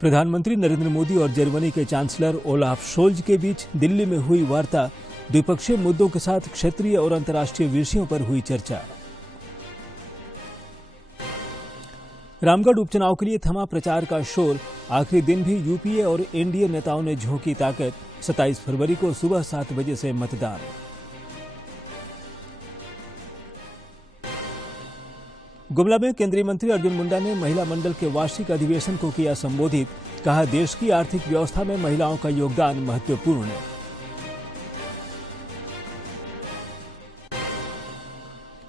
प्रधानमंत्री नरेंद्र मोदी और जर्मनी के चांसलर ओलाफ शोल्ज के बीच दिल्ली में हुई वार्ता। द्विपक्षीय मुद्दों के साथ क्षेत्रीय और अंतर्राष्ट्रीय विषयों पर हुई चर्चा। रामगढ़ उपचुनाव के लिए थमा प्रचार का शोर। आखिरी दिन भी यूपीए और एनडीए नेताओं ने झोंकी ताकत। 27 फरवरी को सुबह 7 बजे से मतदान। गुमला में केंद्रीय मंत्री अर्जुन मुंडा ने महिला मंडल के वार्षिक अधिवेशन को किया संबोधित। कहा, देश की आर्थिक व्यवस्था में महिलाओं का योगदान महत्वपूर्ण।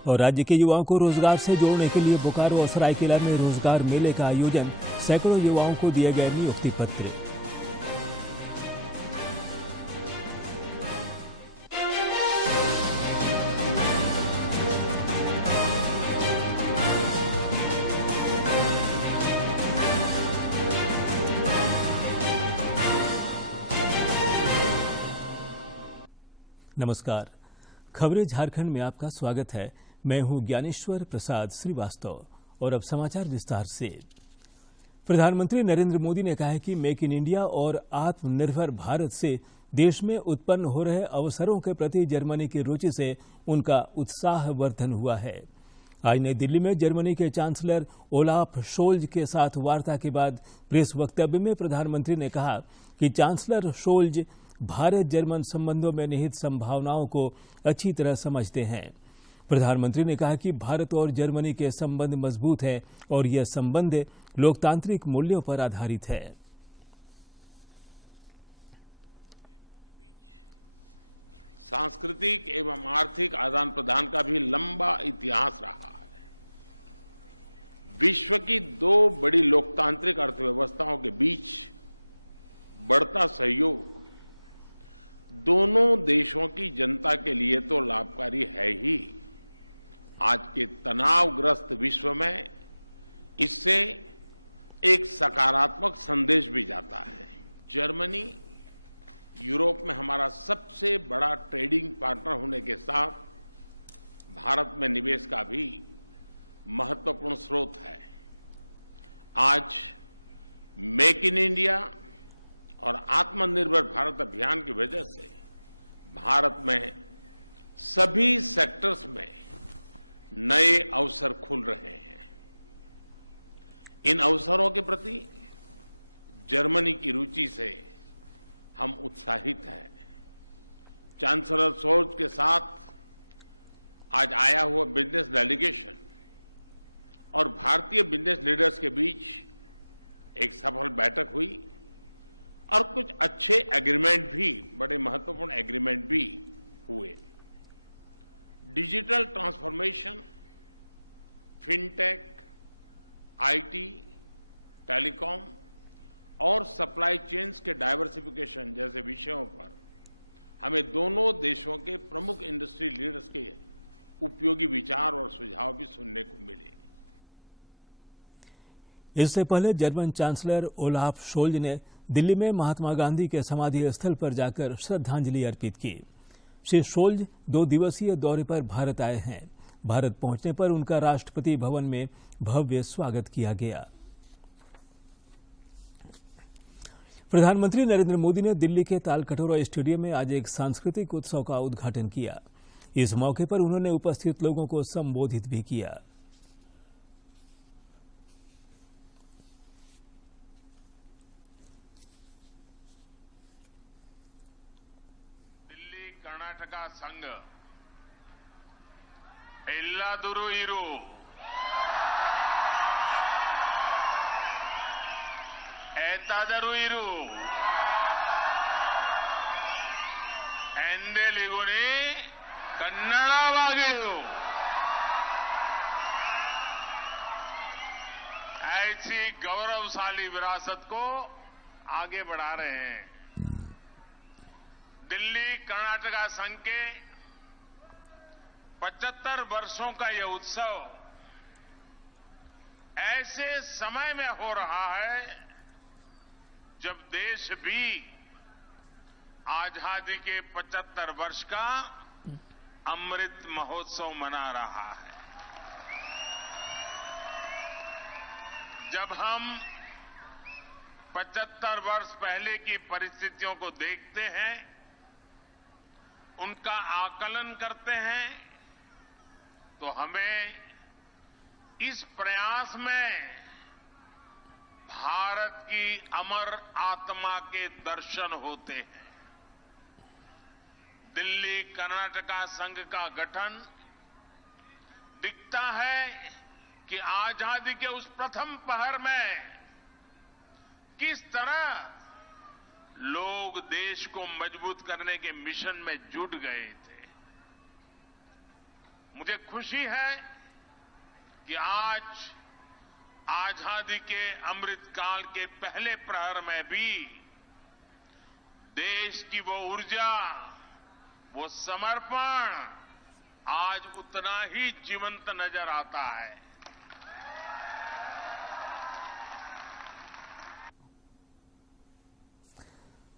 और राज्य के युवाओं को रोजगार से जोड़ने के लिए बोकारो और सरायकेला में रोजगार मेले का आयोजन। सैकड़ों युवाओं को दिए गए नियुक्ति पत्र। नमस्कार, खबरें झारखंड में आपका स्वागत है। मैं हूं ज्ञानेश्वर प्रसाद श्रीवास्तव और अब समाचार विस्तार से। प्रधानमंत्री नरेंद्र मोदी ने कहा है कि मेक इन इंडिया और आत्मनिर्भर भारत से देश में उत्पन्न हो रहे अवसरों के प्रति जर्मनी की रुचि से उनका उत्साहवर्धन हुआ है। आज नई दिल्ली में जर्मनी के चांसलर ओलाफ शोल्ज के साथ वार्ता के बाद प्रेस वक्तव्य में प्रधानमंत्री ने कहा कि चांसलर शोल्ज भारत जर्मन संबंधों में निहित संभावनाओं को अच्छी तरह समझते हैं। प्रधानमंत्री ने कहा कि भारत और जर्मनी के संबंध मजबूत हैं और यह संबंध लोकतांत्रिक मूल्यों पर आधारित है। सांस्कृतिक एवं आर्थिक आदान प्रदान का भी लंबा इतिहास रहा है। विश्व की दो बड़ी लोकतांत्रिक अर्थव्यवस्थाओं के बीच बढ़ता सहयोग दोनों देशों की जनता के लिए तो लाभकारी है ही। आज के तनावग्रस्त विश्व में इससे एक सकारात्मक संदेश भी जाता है। जर्मनी यूरोप में हमारा सबसे बड़ा ट्रेडिंग पार्टनर होने के साथ भारत में निवेश का भी महत्वपूर्ण स्रोत है। आज मेक इन इंडिया और आत्मनिर्भर भारत अभियान की वजह से भारत में सभी सेक्टर्स में नए अवसर खुल रहे हैं। इन अवसरों के प्रति जर्मनी की रुचि से हम उत्साहित हैं। चांसलर शोल्ज के साथ आज आया हुआ बिजनेस डेलीगेशन और भारतीय बिजनेस लीडर्स के बीच एक सफल बैठक हुई और कुछ अच्छे एग्रीमेंट भी, बड़े महत्वपूर्ण एग्रीमेंट भी हुए। Digital transformation, fintech, IT, telecom और सप्लाई चेन्स के डाइवर्सिफिकेशन जैसे विषयों पर हमें दोनों देशों के प्रमुख इंडस्ट्री लीडर्स के उपयोगी विचार और सुझाव भी सुनने को मिले। इससे पहले जर्मन चांसलर ओलाफ शोल्ज ने दिल्ली में महात्मा गांधी के समाधि स्थल पर जाकर श्रद्धांजलि अर्पित की। श्री शोल्ज 2 दिवसीय दौरे पर भारत आए हैं। भारत पहुंचने पर उनका राष्ट्रपति भवन में भव्य स्वागत किया गया। प्रधानमंत्री नरेंद्र मोदी ने दिल्ली के तालकटोरा स्टेडियम में आज एक सांस्कृतिक उत्सव का उद्घाटन किया। इस मौके पर उन्होंने उपस्थित लोगों को संबोधित भी किया। ಕರ್ನಾಟಕ ಸಂಘ ಎಲ್ಲಾದರೂ ಇರು ಏತಾದರೂ ಇರು ಎಂದೆಲಿಗುನಿ ಕನ್ನಡವಾಗಿರು। ऐसी गौरवशाली विरासत को आगे बढ़ा रहे हैं। दिल्ली कर्नाटका संघ के 75 वर्षों का यह उत्सव ऐसे समय में हो रहा है जब देश भी आजादी के 75 वर्ष का अमृत महोत्सव मना रहा है। जब हम 75 वर्ष पहले की परिस्थितियों को देखते हैं, उनका आकलन करते हैं, तो हमें इस प्रयास में भारत की अमर आत्मा के दर्शन होते हैं। दिल्ली कर्नाटका संघ का गठन दिखता है कि आजादी के उस प्रथम पहर में किस तरह लोग देश को मजबूत करने के मिशन में जुट गए थे। मुझे खुशी है कि आज आजादी के अमृतकाल के पहले प्रहर में भी देश की वो ऊर्जा, वो समर्पण आज उतना ही जीवंत नजर आता है।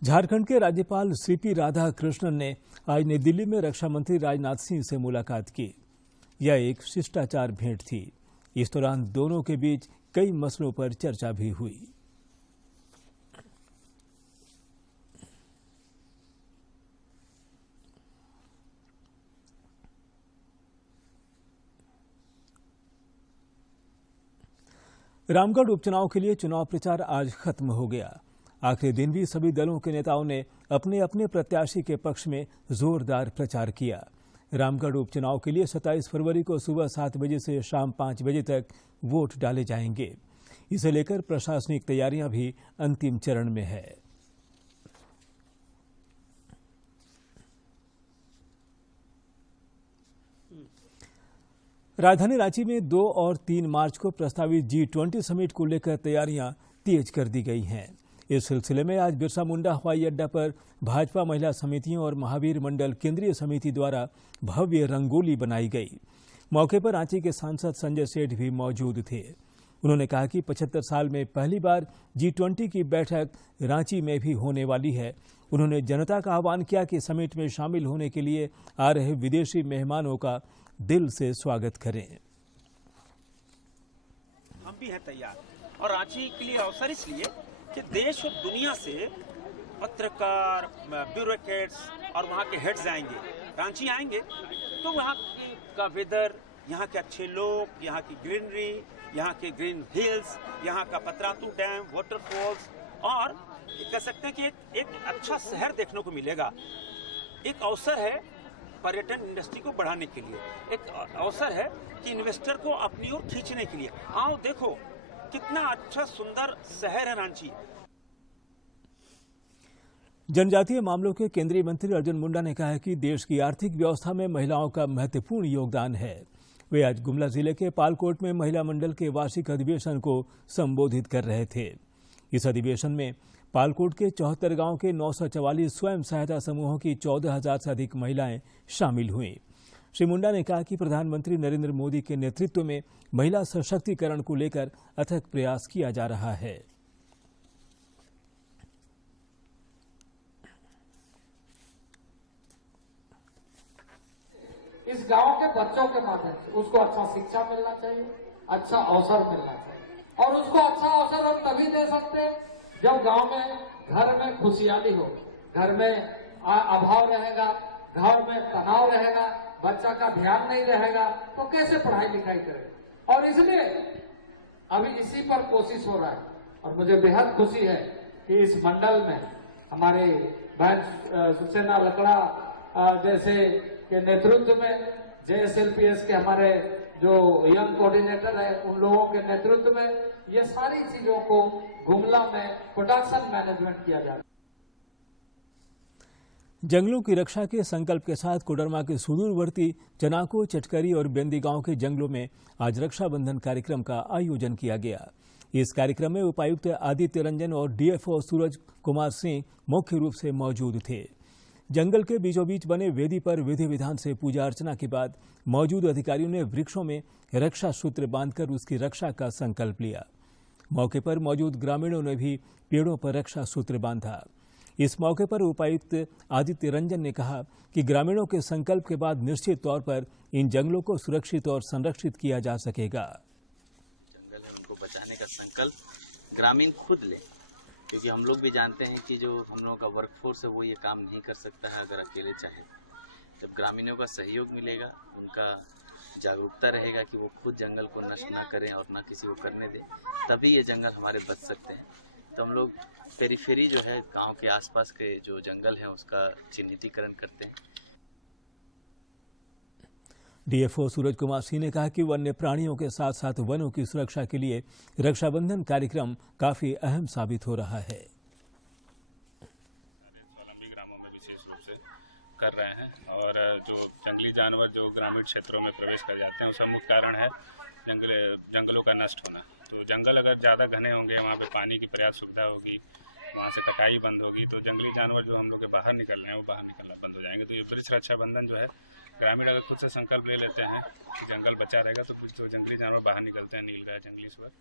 झारखंड के राज्यपाल सीपी राधाकृष्णन ने आज नई दिल्ली में रक्षा मंत्री राजनाथ सिंह से मुलाकात की। यह एक शिष्टाचार भेंट थी। इस दौरान दोनों के बीच कई मसलों पर चर्चा भी हुई। रामगढ़ उपचुनाव के लिए चुनाव प्रचार आज खत्म हो गया। आखिरी दिन भी सभी दलों के नेताओं ने अपने अपने प्रत्याशी के पक्ष में जोरदार प्रचार किया। रामगढ़ उपचुनाव के लिए 27 फरवरी को सुबह 7 बजे से शाम 5 बजे तक वोट डाले जाएंगे। इसे लेकर प्रशासनिक तैयारियां भी अंतिम चरण में है। राजधानी रांची में 2 और 3 मार्च को प्रस्तावित G20 समिट को लेकर तैयारियां तेज कर दी गई हैं। इस सिलसिले में आज बिरसा मुंडा हवाई अड्डा पर भाजपा महिला समितियों और महावीर मंडल केंद्रीय समिति द्वारा भव्य रंगोली बनाई गई। मौके पर रांची के सांसद संजय सेठ भी मौजूद थे। उन्होंने कहा कि 75 साल में पहली बार G20 की बैठक रांची में भी होने वाली है। उन्होंने जनता का आह्वान किया कि समिट में शामिल होने के लिए आ रहे विदेशी मेहमानों का दिल से स्वागत करें। हम भी हैं तैयार, और रांची के लिए अवसर इसलिए कि देश और दुनिया से पत्रकार, ब्यूरोक्रेट्स और वहाँ के हेड्स आएंगे, रांची आएंगे, तो वहाँ का वेदर, यहाँ के अच्छे लोग, यहाँ की ग्रीनरी, यहाँ के ग्रीन हिल्स, यहाँ का पतरातू डैम, वाटरफॉल्स, और कह सकते हैं कि एक अच्छा शहर देखने को मिलेगा। एक अवसर है पर्यटन इंडस्ट्री को बढ़ाने के लिए, एक अवसर है कि इन्वेस्टर को अपनी ओर खींचने के लिए। आओ देखो कितना अच्छा सुंदर शहर है रांची। जनजातीय मामलों के केंद्रीय मंत्री अर्जुन मुंडा ने कहा है कि देश की आर्थिक व्यवस्था में महिलाओं का महत्वपूर्ण योगदान है। वे आज गुमला जिले के पालकोट में महिला मंडल के वार्षिक अधिवेशन को संबोधित कर रहे थे। इस अधिवेशन में पालकोट के 74 गांव के 944 स्वयं सहायता समूहों की 14,000 से अधिक महिलाएं शामिल हुईं। श्री मुंडा ने कहा कि प्रधानमंत्री नरेंद्र मोदी के नेतृत्व में महिला सशक्तिकरण को लेकर अथक प्रयास किया जा रहा है। इस गांव के बच्चों के माध्यम से उसको अच्छा शिक्षा मिलना चाहिए, अच्छा अवसर मिलना चाहिए, और उसको अच्छा अवसर हम तभी दे सकते हैं जब गांव में, घर में खुशहाली हो, घर में अभाव रहेगा, घर में तनाव रहेगा, बच्चा का ध्यान नहीं रहेगा तो कैसे पढ़ाई लिखाई करेगा। और इसलिए अभी इसी पर कोशिश हो रहा है, और मुझे बेहद खुशी है कि इस मंडल में हमारी बहन सुसेना लकड़ा जैसे के नेतृत्व में, JSLPS के हमारे जो यंग कोऑर्डिनेटर है उन लोगों के नेतृत्व में ये सारी चीजों को गुमला में प्रोडक्शन मैनेजमेंट किया जा रहा है। जंगलों की रक्षा के संकल्प के साथ कोडरमा के सुदूरवर्ती चनाको, चटकरी और बेंदी गांव के जंगलों में आज रक्षाबंधन कार्यक्रम का आयोजन किया गया। इस कार्यक्रम में उपायुक्त आदित्य रंजन और DFO सूरज कुमार सिंह मुख्य रूप से मौजूद थे। जंगल के बीचों बीच बने वेदी पर विधि विधान से पूजा अर्चना के बाद मौजूद अधिकारियों ने वृक्षों में रक्षा सूत्र बांधकर उसकी रक्षा का संकल्प लिया। मौके पर मौजूद ग्रामीणों ने भी पेड़ों पर रक्षा सूत्र बांधा। इस मौके पर उपायुक्त आदित्य रंजन ने कहा कि ग्रामीणों के संकल्प के बाद निश्चित तौर पर इन जंगलों को सुरक्षित और संरक्षित किया जा सकेगा। जंगल है उनको बचाने का संकल्प ग्रामीण खुद लें, क्योंकि हम लोग भी जानते हैं कि जो हम लोगों का वर्कफोर्स है वो ये काम नहीं कर सकता है अगर अकेले चाहे। जब ग्रामीणों का सहयोग मिलेगा, उनका जागरूकता रहेगा कि वो खुद जंगल को नष्ट ना करें और ना किसी को करने दें, तभी ये जंगल हमारे बच सकते हैं। तो हम लोग पेरीफेरी जो है, गांव के आसपास के जो जंगल हैं उसका चिन्हितीकरण करते हैं। डीएफओ सूरज कुमार सिंह ने कहा कि वन्य प्राणियों के साथ साथ वनों की सुरक्षा के लिए रक्षाबंधन कार्यक्रम काफी अहम साबित हो रहा है। सारे स्वावलंबी ग्रामों में विशेष रूप से कर रहे हैं और जो जंगली जानवर जो ग्रामीण क्षेत्रों में प्रवेश कर जाते हैं उसका मुख्य कारण है जंगलों का नष्ट होना। तो जंगल अगर ज़्यादा घने होंगे, वहाँ पे पानी की पर्याप्त सुविधा होगी, वहाँ से कटाई बंद होगी, तो जंगली जानवर जो हम लोग के बाहर निकल रहे हैं वो बाहर निकलना बंद हो जाएंगे। तो ये वृक्ष रक्षाबंधन जो है, ग्रामीण अगर खुद से संकल्प ले लेते हैं कि जंगल बचा रहेगा तो जो जंगली जानवर बाहर निकलते हैं, नीलगाय, जंगली सुअर।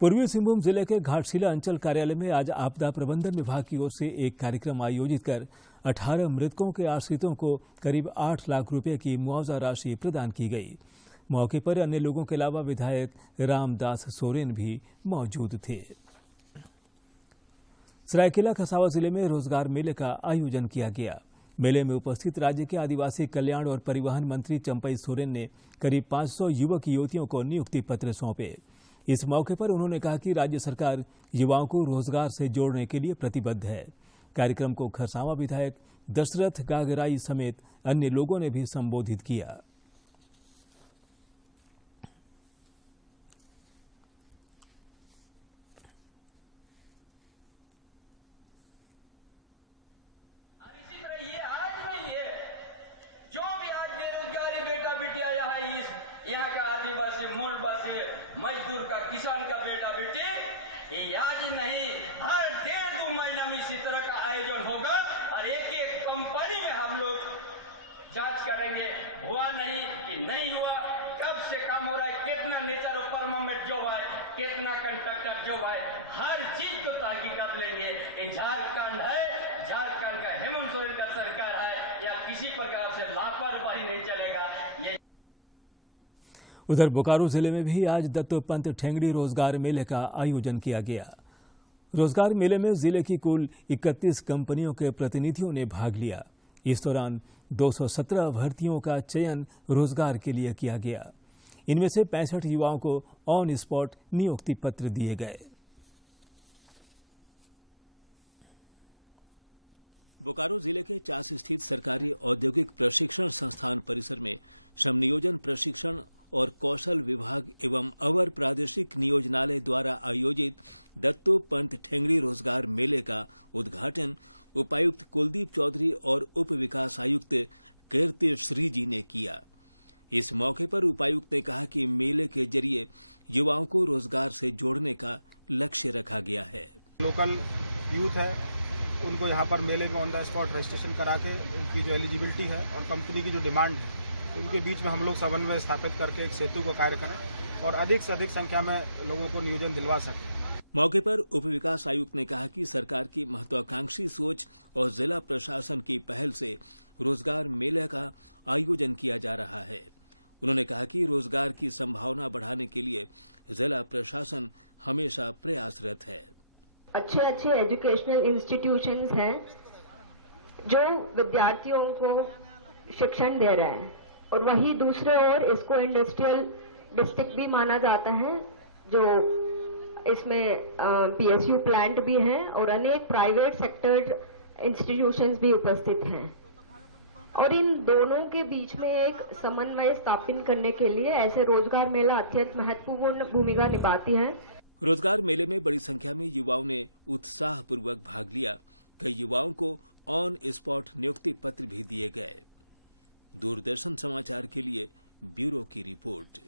पूर्वी सिंहभूम जिले के घाटशिला अंचल कार्यालय में आज आपदा प्रबंधन विभाग की ओर से एक कार्यक्रम आयोजित कर 18 मृतकों के आश्रितों को करीब 8 लाख रुपए की मुआवजा राशि प्रदान की गई। मौके पर अन्य लोगों के अलावा विधायक रामदास सोरेन भी मौजूद थे। सरायकेला खरसावां जिले में रोजगार मेले का आयोजन किया गया। मेले में उपस्थित राज्य के आदिवासी कल्याण और परिवहन मंत्री चंपई सोरेन ने करीब 500 युवक युवतियों को नियुक्ति पत्र सौंपे। इस मौके पर उन्होंने कहा कि राज्य सरकार युवाओं को रोजगार से जोड़ने के लिए प्रतिबद्ध है। कार्यक्रम को खरसावां विधायक दशरथ गागराई समेत अन्य लोगों ने भी संबोधित किया। यहाँ का आदिवासी, मूलवासी, मजदूर का, किसान का बेटा बेटी, ये आज नहीं, हर 1.5-2 महीना में इसी तरह का आयोजन होगा और एक एक कंपनी में हम लोग जांच करेंगे, हुआ नहीं कि नहीं हुआ, कब से काम हो रहा है, कितना नेचर परमानेंट जॉब है, कितना कंट्रैक्टर जॉब है, हर चीज को तहकीकात लेंगे। ये झारखंड है, झारखंड का हेमंत सोरेन का सरकार है, या किसी प्रकार से लापरवाही नहीं चलेगा। ये उधर बोकारो जिले में भी आज दत्तोपंत ठेंगड़ी रोजगार मेले का आयोजन किया गया। रोजगार मेले में जिले की कुल 31 कंपनियों के प्रतिनिधियों ने भाग लिया। इस दौरान 217 भर्तियों का चयन रोजगार के लिए किया गया। इनमें से 65 युवाओं को ऑन स्पॉट नियुक्ति पत्र दिए गए। बोकारो जिले के चास स्थित सरकारी औद्योगिक प्रशिक्षण संस्थान परिसर में श्रम नियोजन प्रशिक्षण और कौशल विभाग एवं अवर प्रादेशिक नियोजनालय द्वारा आयोजित दत्तोपंत ठेंगड़ी रोजगार मेले का उद्घाटन उपायुक्त कुलदीप चौधरी और उप विकास आयुक्त कीर्ति श्री जी ने किया। इस मौके पर उपायुक्त ने कहा कि मेले के जरिए युवाओं को रोजगार से जोड़ने का लक्ष्य रखा गया है। लोकल यूथ है, उनको यहाँ पर मेले में ऑन द स्पॉट रजिस्ट्रेशन करा के उनकी जो एलिजिबिलिटी है और कंपनी की जो डिमांड है उनके बीच में हम लोग समन्वय स्थापित करके एक सेतु का कार्य करें और अधिक से अधिक संख्या में लोगों को नियोजन दिलवा सकें। मौके पर उप विकास आयुक्त ने कहा कि सरकार की महत्वाकांक्षी सोच और जिला प्रशासन की पहल से रोजगार मेले का आयोजन किया जा रहा है। उन्होंने कहा कि रोजगार की संभावना बढ़ाने के लिए जिला प्रशासन हमेशा प्रयासरत है। अच्छे एजुकेशनल इंस्टीट्यूशंस हैं जो विद्यार्थियों को शिक्षण दे रहे हैं और वही दूसरे ओर इसको इंडस्ट्रियल डिस्ट्रिक्ट भी माना जाता है, जो इसमें पीएसयू प्लांट भी हैं और अनेक प्राइवेट सेक्टर इंस्टीट्यूशंस भी उपस्थित हैं और इन दोनों के बीच में एक समन्वय स्थापित करने के लिए ऐसे रोजगार मेला अत्यंत महत्वपूर्ण भूमिका निभाती है। रोजगार मेले में बड़ी संख्या में युवाओं ने उत्साहपूर्वक भाग लिया। कई युवाओं को ऑन स्पॉट नियुक्ति पत्र भी दिए गए। दूरदर्शन समाचार के लिए ब्यूरो की रिपोर्ट।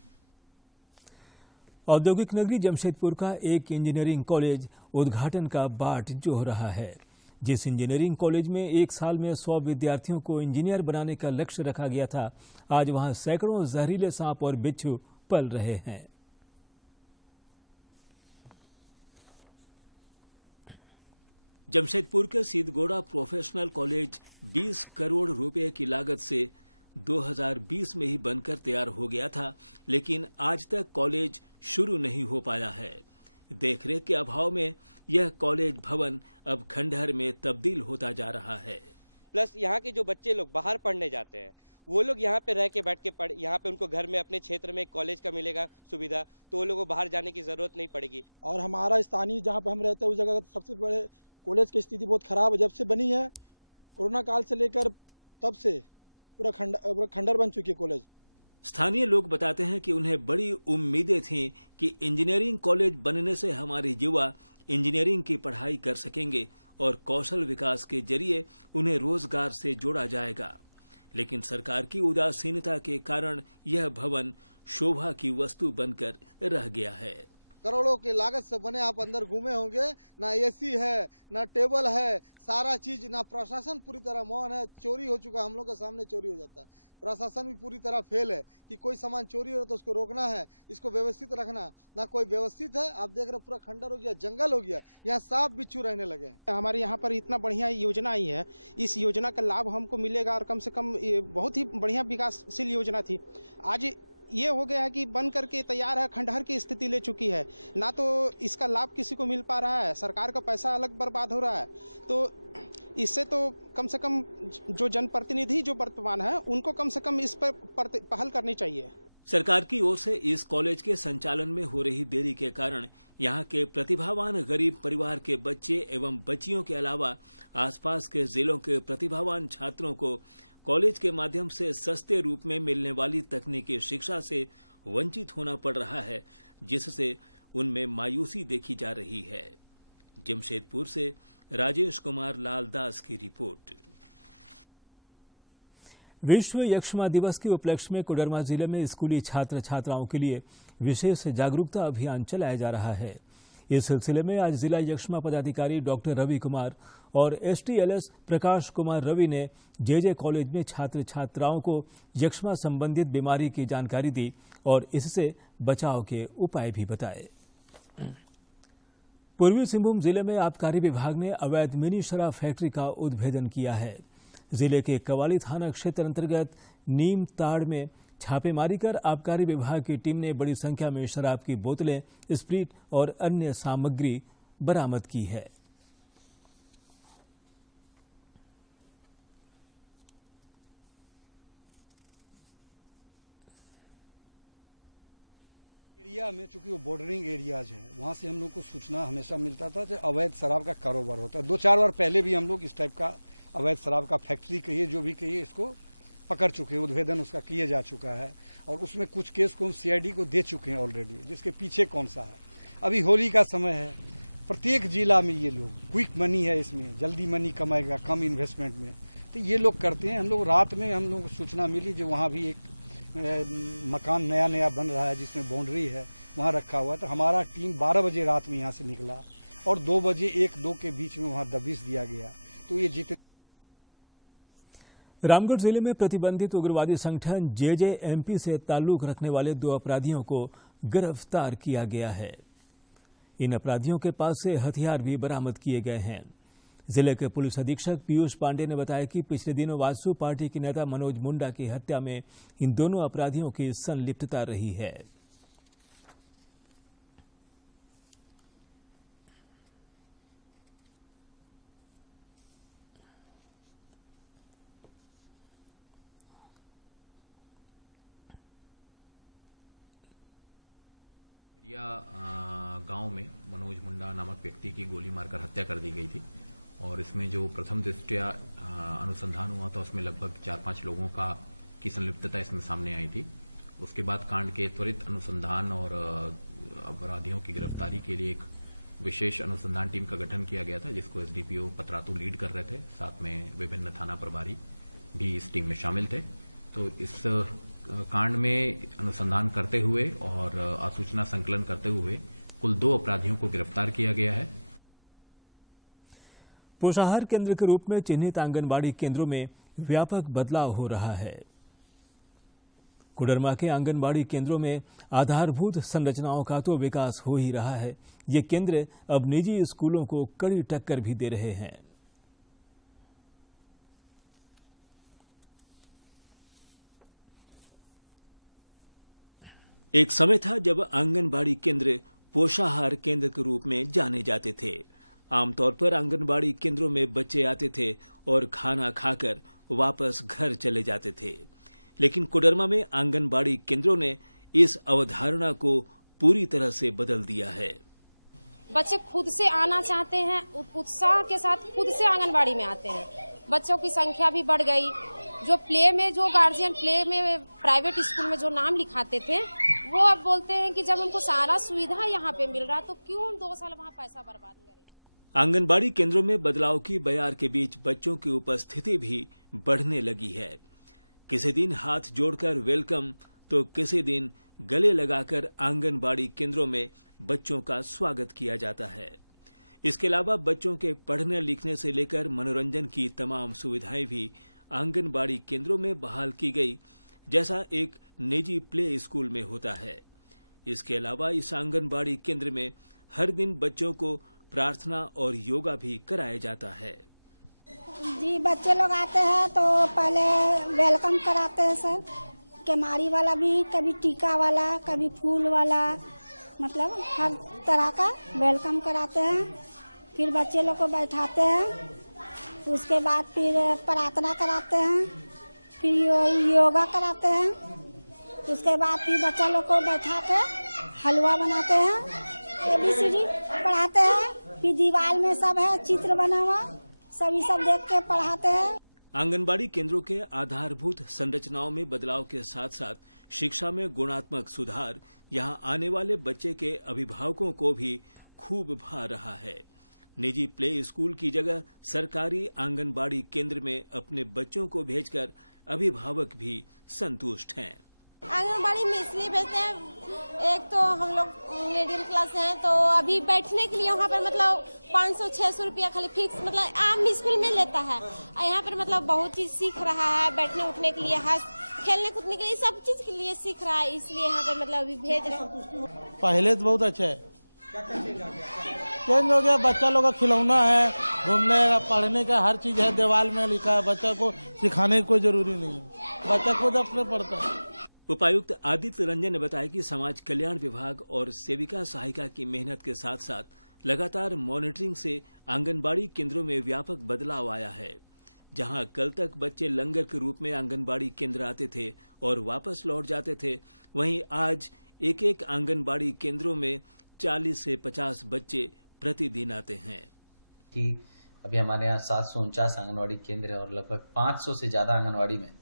औद्योगिक नगरी जमशेदपुर का एक इंजीनियरिंग कॉलेज उद्घाटन का बाट जोह रहा है। जिस इंजीनियरिंग कॉलेज में एक साल में 100 विद्यार्थियों को इंजीनियर बनाने का लक्ष्य रखा गया था, आज वहां सैकड़ों जहरीले सांप और बिच्छू पल रहे हैं। जमशेदपुर के सिद्धगोड़ा प्रोफेशनल कॉलेज 20 करोड़ रुपए की लागत से 2020 में ही बनकर तैयार हो गया था, लेकिन आज तक कॉलेज शुरू नहीं हो पाया है। देखरेख के अभाव में यह कॉलेज भवन अब खंडहर में तब्दील होता जा रहा है। प्लस यहाँ के जो बच्चे लोग बाहर पढ़ने जाते हैं वो लोग यहाँ पे रह के बैठ के यहाँ पे उनको घर में अपने क्षेत्र में कॉलेज का मिलेगा सुविधा, तो वो लोगों को बाहर जाने की जरूरत नहीं पड़ेगी। और हमारा स्थानीय जहाँ पे हम रहते हैं उस जगह सबसे बड़े कॉलेज की स्थिति बहुत खराब है। जब से बनी है कोरोना काल से लेकर तब से पूरा खंडर बन चुकी है कॉलेज। स्थानीय लोग बताते हैं कि उन्हें बड़ी उम्मीदें थीं कि इंजीनियरिंग कॉलेज बनने से हमारे युवा इंजीनियरिंग की पढ़ाई कर सकेंगे और कौशल विकास के जरिए उन्हें रोजगार से जोड़ा जाएगा, लेकिन सरकार की उदासीनता के कारण यह भवन शोभा की वस्तु बनकर रह गया है। करोड़ों के लागत से बने आप अंदर घूमे होंगे, ना एसी है ना टेबल है, सारा चीज ना प्रशासन पूरी तरह मौन है। चोरी हो चुका, हम लोग के सामने चोरी हो जाता, प्रशासन भी पूरी तरह फेल है कि कोई सामान चोरी हो तो उसको रोकना है, इसको व्यवस्थित रखना, ना कोई व्यवस्थित है। आप देख रहे पूरा खंडर हो गया, जंगल हो गया, यहाँ सांप बिच्छू रहने लगे हैं। हमारे यहाँ पर इतना बढ़िया योजना आई है, इस योजना का लाभ हमको मिलेगा और कम से कम ये बहुत ही बढ़िया विकासशील योजना थी। आज ये हो गया है कि बन करके तैयार है, खंडहर की स्थिति ले चुकी है, ना तो इसका लाभ किसी को मिल पा रहा है, सरकार का पैसा अलग बर्बाद हो रहा है। तो इससे तो कम से कम जो जनप्रतिनिधि जो वर्तमान है उनको कम से कम इस पर पहल करनी चाहिए। सरकार की ओर से इस कॉलेज के संचालन में हो रही देरी के कारण यहाँ के प्रतिभावान गरीब परिवार के बच्चे एवं बच्चियों के अलावा आसपास के जिलों के प्रतिभावान छात्रों को कॉलेज के माध्यम से सस्ते रूप में मिलने वाली तकनीकी शिक्षा से वंचित होना पड़ रहा है, जिससे उनमें मायूसी देखी जा रही है। जमशेदपुर से राजेश कुमार लाल दास की रिपोर्ट। विश्व यक्ष्मा दिवस के उपलक्ष्य में कोडरमा जिले में स्कूली छात्र छात्राओं के लिए विशेष जागरूकता अभियान चलाया जा रहा है। इस सिलसिले में आज जिला यक्ष्मा पदाधिकारी डॉक्टर रवि कुमार और एसटीएलएस प्रकाश कुमार रवि ने जेजे कॉलेज में छात्र छात्राओं को यक्ष्मा संबंधित बीमारी की जानकारी दी और इससे बचाव के उपाय भी बताए। पूर्वी सिंहभूम जिले में आबकारी विभाग ने अवैध मिनी शराब फैक्ट्री का उद्भेदन किया है। जिले के कवाली थाना क्षेत्र अंतर्गत नीम ताड़ में छापेमारी कर आबकारी विभाग की टीम ने बड़ी संख्या में शराब की बोतलें, स्प्रिट और अन्य सामग्री बरामद की है। एरिया में चूंकि वो बॉर्डरिंग एरियाज है, वहाँ से हम लोग को सूचना हमेशा मिलता था कि अवैध शराब का कारोबार होता है। 2-4 बार पहले भी हम लोग इस टाइप का अवैध शराब का फैक्ट्री कहिए जो भी कहिए इसको पकड़ चुके हैं, उद्भेदन उसका किया जा चुका है और उसमें कुछ केस को हम सीआईडी को दे चुके हैं ऑलरेडी, जिसके पीछे कौन सा है। अभी होली का समय है, प्रत्येक जिला में ये लोग क्विक मनी है, इसमें जल्दी मनी कमाएगा कम इन्वेस्टमेंट में, तो ये लोग करते हैं। हम लोग रात में हम लोग को सूचना मिली जो वहाँ भी एक मकान नया बन रहा है जिसमें बाउंड्री है, वहाँ रखा हुआ है। तो हमारा टीम 12 बजे रात में यहाँ से निकला और 2 बजे 1-2 के बीच में वहाँ दबिश दिया गया। तो ये जितने रामगढ़ जिले में प्रतिबंधित उग्रवादी संगठन जेजेएमपी से ताल्लुक रखने वाले 2 अपराधियों को गिरफ्तार किया गया है। इन अपराधियों के पास से हथियार भी बरामद किए गए हैं। जिले के पुलिस अधीक्षक पीयूष पांडे ने बताया कि पिछले दिनों वासु पार्टी के नेता मनोज मुंडा की हत्या में इन दोनों अपराधियों की संलिप्तता रही है। गांव में मनोज मुंडा नामक व्यक्ति की गोली मारकर हत्या कर दी गई थी और इसमें जो प्रथम दृष्टया अनुसंधान हुआ था उसमें लगभग 4-5 लोगों की संलिप्तता इसमें सामने आई थी। उसके बाद कांड के त्वरित अनुसंधान और अपराधियों की गिरफ्तारी के लिए एक विशेष अनुसंधान टीम का गठन किया गया था, जिसको एसडीपीओ पतरातू लीड कर रहे थे। साथ में विभिन्न थाना प्रभारी भी इस टीम में शामिल थे। तो इस कांड में अनुसंधान करते हुए और आसूचना संकलन करते हुए कुल 2 अपराधियों को गिरफ्तार किया गया है। पोषाहार केंद्र के रूप में चिन्हित आंगनबाड़ी केंद्रों में व्यापक बदलाव हो रहा है। कोडरमा के आंगनबाड़ी केंद्रों में आधारभूत संरचनाओं का तो विकास हो ही रहा है, ये केंद्र अब निजी स्कूलों को कड़ी टक्कर भी दे रहे हैं। एक समय था जब आंगनबाड़ी केंद्र पोषाहार केंद्र के रूप में जाने जाते थे। आमतौर पर आंगनबाड़ी केंद्रों में बच्चे आते थे और खाना खाकर वापस घर चले जाते थे, लेकिन कोडरमा में आंगनबाड़ी केंद्रों ने इस अवधारणा को पूरी तरह से बदल दिया है। बच्चे खुद से आना चाहते हैं, उत्साह के साथ खुद से आंगनबाड़ी में आते हैं। बच्चों की संख्या भी बढ़ गई। जो प्ले में जो गार्जियन प्ले में प्राइवेट स्कूल में जो नाम लिखाते थे, वो अब बोलते हैं कि जब उनको सारा सुविधा यहाँ पे मिल रहा तो क्यों 2 साल वहाँ पैसा बर्बाद करें। आंगनबाड़ी केंद्रों में बदलाव की बयार के बीच बच्चों की उपस्थिति भी बढ़ने लगी है। किसी दिन हाथ जोड़कर वेलकम तो किसी दिन गले लगाकर आंगनबाड़ी केंद्रों में बच्चों का स्वागत किया जाता है। इसके अलावा बच्चों के पढ़ने लिखने से लेकर मनोरंजन की तमाम सुविधाएं भी आंगनबाड़ी केंद्रों में बहाल की गई, जैसा एक निजी प्ले स्कूल में होता है। इसके अलावा इस आंगनबाड़ी केंद्र में हर दिन बच्चों को प्रार्थना और योगा भी कराया जाता है। जी, बच्चे लोग आते हैं तो पहले वेलकम कराते हैं सर, केमारी वाला भी, कभी टीका वाला, कभी फूल वाला, मतलब हर तरह का वेलकम कराते हैं। फिर बच्चे लोग को बैठाते हैं, उसके बाद फिर प्रार्थना कराते हैं, फिर योगा कराते हैं। उसके बाद फिर बच्चा लोग को बैठा के हलवा बनाते हैं, ABCD पढ़ाते हैं। फिर दीवार में सब है चित्र बना हुआ, सभी सब देख के पढ़ाते हैं। आंगनबाड़ी केंद्रों के आधारभूत संरचनाओं में बदलाव के साथ साथ शिक्षा में गुणात्मक सुधार यहां आने वाले बच्चे के अभिभावकों को भी खूब भा रहा है। निजी प्ले स्कूल की जगह सरकारी आंगनबाड़ी केंद्र में अपने बच्चों को भेजकर अभिभावक भी संतुष्ट हैं। आंगनबाड़ी में इसलिए भेजते हैं, एक तो हम लोग मीडियम क्लास हैं तो अभी बैठने के लिए वहाँ पर मतलब 500-600 रुपया खाली फिक्स मतलब आम स्कूल में लेता है। यहाँ पर मतलब बहुत चीज सीख रहा है, बैठने उठने के लिए, खेलने कूदने के लिए, सब चीज के लिए सीख रहा है, इसलिए यहाँ पर मतलब अभी भेज रहे हैं। पहले तो बहुत अच्छा है, चेंज हो गया। बच्चा लोग का खिलौना है, घूमने का, पढ़ने का हर चीज है, दीवार में लिखा है। बच्चा को सिखाने की कोई जरूरी नहीं है, बच्चा खुद अपने पढ़ता है। उपायुक्त आदित्य रंजन ने बताया कि समाज कल्याण विभाग और सेविका सहायिका की मेहनत के साथ साथ लगातार मॉनिटरिंग से आंगनबाड़ी केंद्रों में व्यापक बदलाव आया है। जहां कल तक बच्चे लंगर के रूप में आंगनबाड़ी केंद्र आते थे और वापस लौट जाते थे, वहीं आज एक एक आंगनबाड़ी केंद्रों में 40 से 50 बच्चे प्रतिदिन आते हैं। कि अभी हमारे यहाँ 749 आंगनबाड़ी केंद्र है और लगभग 500 से ज़्यादा आंगनबाड़ी में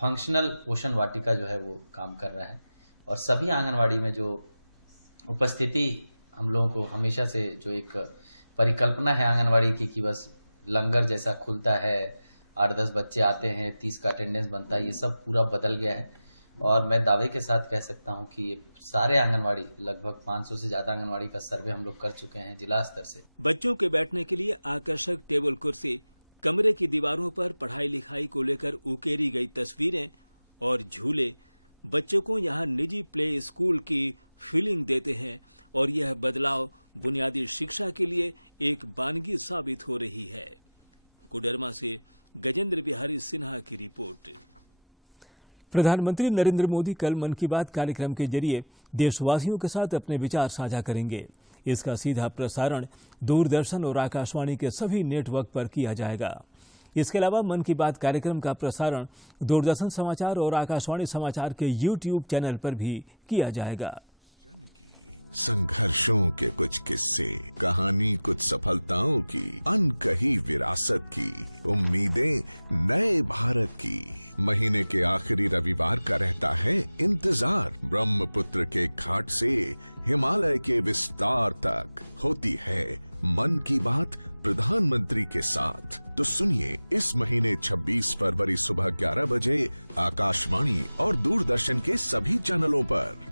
फंक्शनल पोषण वाटिका जो है वो काम कर रहा है। और सभी आंगनबाड़ी में जो उपस्थिति हम लोगों को हमेशा से जो एक परिकल्पना है आंगनबाड़ी की कि बस लंगर जैसा खुलता है, 8-10 बच्चे आते हैं, 30 का अटेंडेंस बनता है, ये सब पूरा बदल गया है। और मैं दावे के साथ कह सकता हूं कि ये सारे आंगनबाड़ी, लगभग 500 से ज़्यादा आंगनबाड़ी का सर्वे हम लोग कर चुके हैं जिला स्तर से। बच्चों के बैठने के लिए आकर्षक टेबल कुर्सी, कमरे की दीवारों पर पढ़ाई लिखाई को लेकर उकेरी गई तस्वीरें और झूले बच्चों को यहाँ निजी प्ले स्कूल की फीलिंग देते हैं और यह बदलाव बुनियादी शिक्षा के लिए एक बानगी साबित हो रही है। कोडरमा से गजेंद्र बिहारी सिन्हा की रिपोर्ट। प्रधानमंत्री नरेंद्र मोदी कल मन की बात कार्यक्रम के जरिए देशवासियों के साथ अपने विचार साझा करेंगे। इसका सीधा प्रसारण दूरदर्शन और आकाशवाणी के सभी नेटवर्क पर किया जाएगा। इसके अलावा मन की बात कार्यक्रम का प्रसारण दूरदर्शन समाचार और आकाशवाणी समाचार के YouTube चैनल पर भी किया जाएगा। संघर्षों के कुछ किस्से, कहानी कुछ सफलताओं की, अनकही विरासत की, उम्मीदें नए भारत की। महीने के आखिरी रविवार का रहता है इंतजार। ब्रह्मपुत्र के घाट से हिमालय के विस्तार तक होती है मन की बात प्रधानमंत्री के साथ। तो सुनिए इस महीने 26 फरवरी सुबह 11 बजे आकाशवाणी और दूरदर्शन के सभी चैनलों पर।